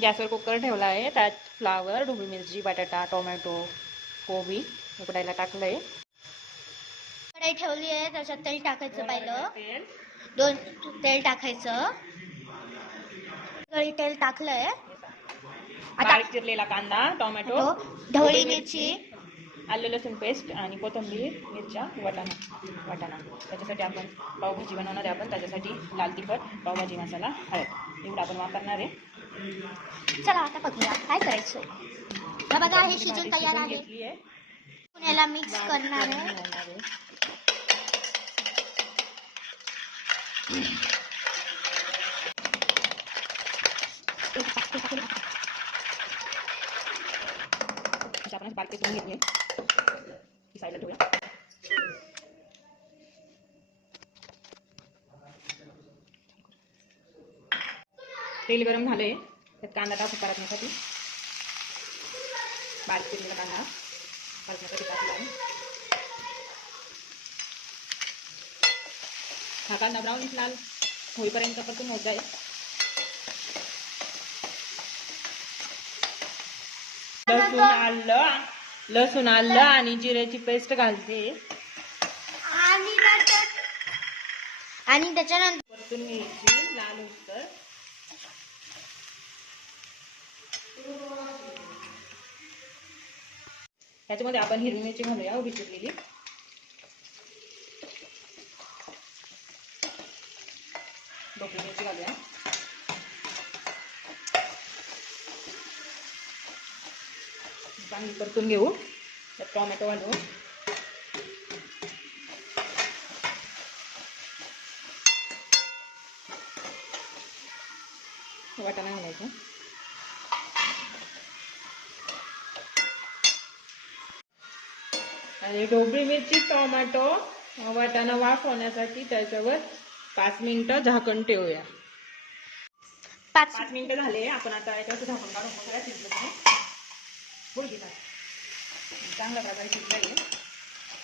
गॅसवर कुकर ठेवला आहे. त्यात फ्लावर, ढोबळी मिरची, बटाटा, टोमॅटो, कोबी उकडायला टाकलंय. कढई ठेवली आहे, त्याच्यात तेल टाकायचं. पहिलं तेल तेल टाकायचं. तेल टाकलंय. बारीक चिरलेला कांदा, टोमॅटो, ढोबळी मिरची, आलं लसूण पेस्ट आणि कोथिंबीर, मिरच्या, वाटाणा. त्याच्यासाठी आपण पावभाजी बनवणार आहे. आपण त्याच्यासाठी लाल तिखट, पावभाजी मसाला, हळद एवढं आपण वापरणार आहे. चला आता बघूया काय करायचं. बघा हे शिजून तयार आहे. याला मिक्स करणार आहे. आपण बारीक करून घेतली ही साईडला ठेवूया. तेल गरम झालंय. त्यात कांदा टाकू परतण्यासाठी. बारीक केलेला कांदा परतण्यासाठी टाकला आहे. हा कांदा ब्राउनिश लाल होईपर्यंत परतून होत आहे. लसूण आलं आणि जिऱ्याची पेस्ट घालते आणि त्याच्यानंतर परतून घ्यायची लाल होतं. त्याच्यामध्ये आपण हिरवी मिरची घालूया उभी चिरलेली. ढोबळी मिरची घालूया. चांगली परतून घेऊ. त्यात टोमॅटो घालू. वाटाणा घालायचा. आणि ढोबळी मिरची, टोमॅटो, वाटाणा वाफ होण्यासाठी त्याच्यावर 5 मिनिटं झाकण ठेवूया. 5 मिनिटं झाले. आपण आता याच्यावर झाकण काढून बघूया शिजलं बोलगी चांगल्या प्रकारे शिजलं आहे.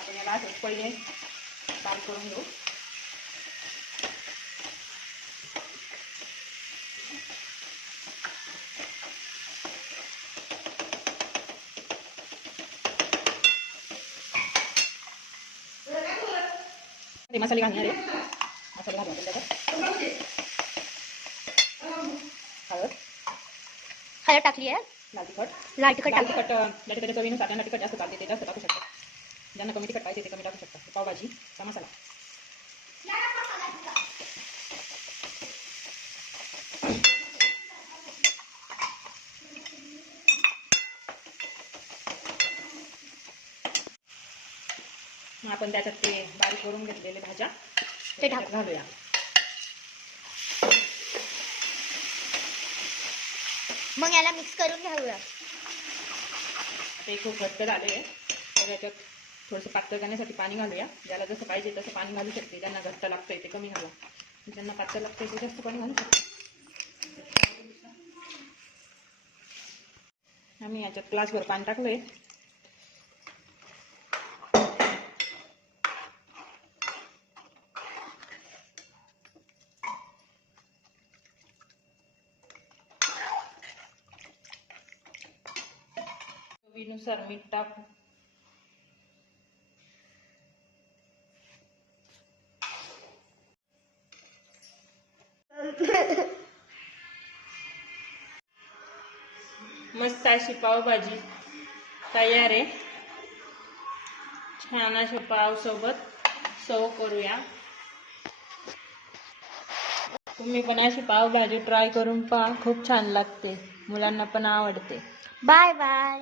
आपण याला असं पहिले बारीक करून घेऊ. मसाले घालणार आहे. मसाले घालू आपण त्याच्यात. हळद टाकली आहे. लाल तिखट त्याच्या चवीनुसार. ज्यांना तिखट जास्त चालते ते जास्त टाकू शकतात. ज्यांना कमी तिखट पाहिजे ते कमी टाकू शकतात. पावभाजीचा मसाला. आपण त्याच्यात ते बारीक करून घेतलेले भाज्या ते घालूया. मग याला मिक्स करून घ्यावूया. ते खूप घट्ट झाले तर याच्यात थोडंसं पातळ करण्यासाठी पाणी घालूया. ज्याला जसं पाहिजे तसं पाणी घालू शकते. ज्यांना घट्ट लागतंय ते कमी घाला. ज्यांना पातळ लागतंय ते जास्त पाणी घालू शकते. आम्ही याच्यात ग्लासभर पाणी टाकलंय. चवीनुसार मीठ टाकू. मस्त अशी पावभाजी तयार आहे. छान अशा पाव सोबत सर्व करूया. तुम्ही पण अशी पावभाजी ट्राय करून पहा. खूप छान लागते. मुलांना पण आवडते. Bye bye.